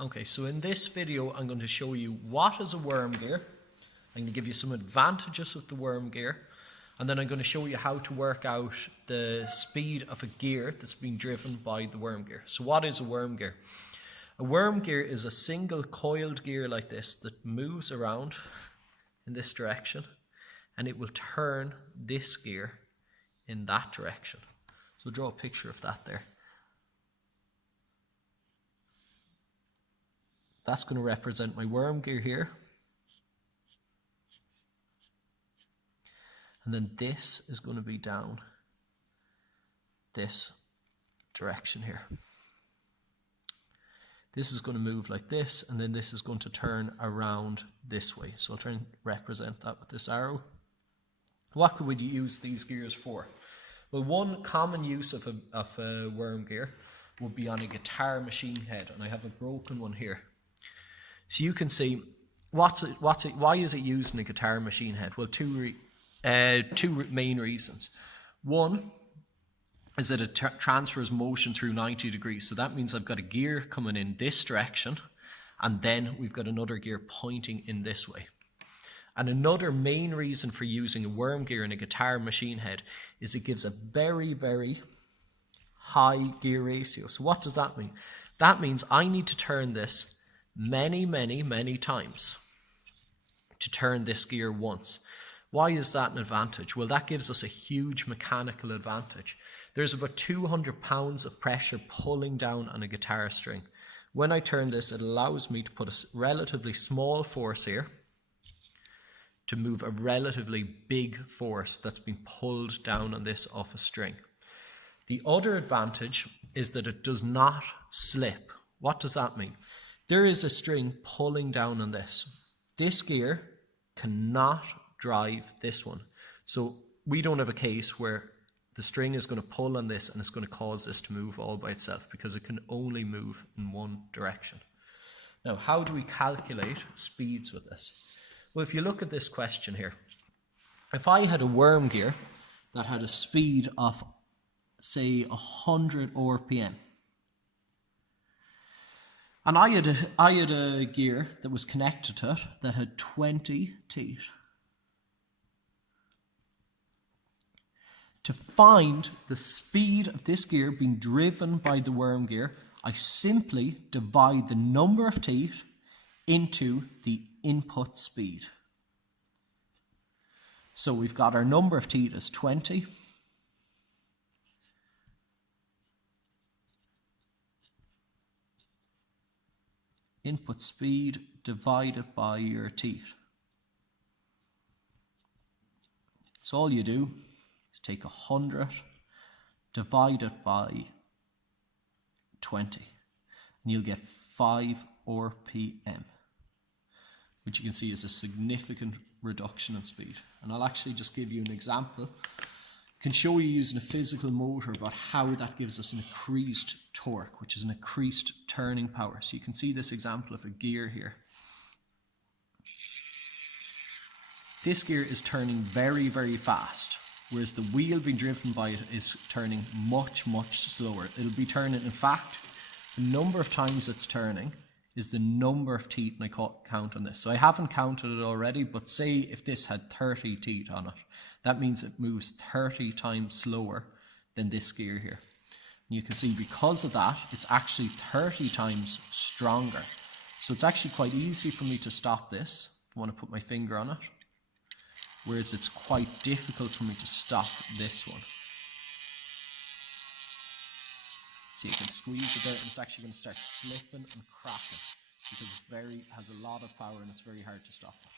Okay, so in this video, I'm going to show you what is a worm gear. I'm going to give you some advantages of the worm gear, and then I'm going to show you how to work out the speed of a gear that's being driven by the worm gear. So what is a worm gear? A worm gear is a single coiled gear like this that moves around in this direction, and it will turn this gear in that direction. So draw a picture of that there. That's going to represent my worm gear here. And then this is going to be down this direction here. This is going to move like this, and then this is going to turn around this way. So I'll try and represent that with this arrow. What could we use these gears for? Well, one common use of a worm gear would be on a guitar machine head, and I have a broken one here. So you can see, why is it used in a guitar machine head? Well, two main reasons. One is that it transfers motion through 90 degrees. So that means I've got a gear coming in this direction, and then we've got another gear pointing in this way. And another main reason for using a worm gear in a guitar machine head is it gives a very, very high gear ratio. So what does that mean? That means I need to turn this many, many, many times to turn this gear once. Why is that an advantage? Well, that gives us a huge mechanical advantage. There's about 200 pounds of pressure pulling down on a guitar string. When I turn this, it allows me to put a relatively small force here to move a relatively big force that's been pulled down on this off a string. The other advantage is that it does not slip. What does that mean? There is a string pulling down on this. This gear cannot drive this one. So we don't have a case where the string is going to pull on this and it's going to cause this to move all by itself, because it can only move in one direction. Now, how do we calculate speeds with this? Well, if you look at this question here, if I had a worm gear that had a speed of, say, 100 RPM, and I had a gear that was connected to it that had 20 teeth. To find the speed of this gear being driven by the worm gear, I simply divide the number of teeth into the input speed. So we've got our number of teeth as 20. Input speed divided by your teeth. So all you do is take 100, divide it by 20, and you'll get 5 RPM, which you can see is a significant reduction in speed. And I'll actually just give you an example. I can show you using a physical motor about how that gives us an increased torque, which is an increased turning power. So you can see this example of a gear here. This gear is turning very, very fast, whereas the wheel being driven by it is turning much, much slower. It'll be turning, in fact, the number of times it's turning is the number of teeth, and I count on this. So I haven't counted it already, but say if this had 30 teeth on it, that means it moves 30 times slower than this gear here. And you can see because of that, it's actually 30 times stronger. So it's actually quite easy for me to stop this. I want to put my finger on it. Whereas it's quite difficult for me to stop this one. So you can squeeze it out and it's actually going to start slipping and cracking, because it has a lot of power and it's very hard to stop it.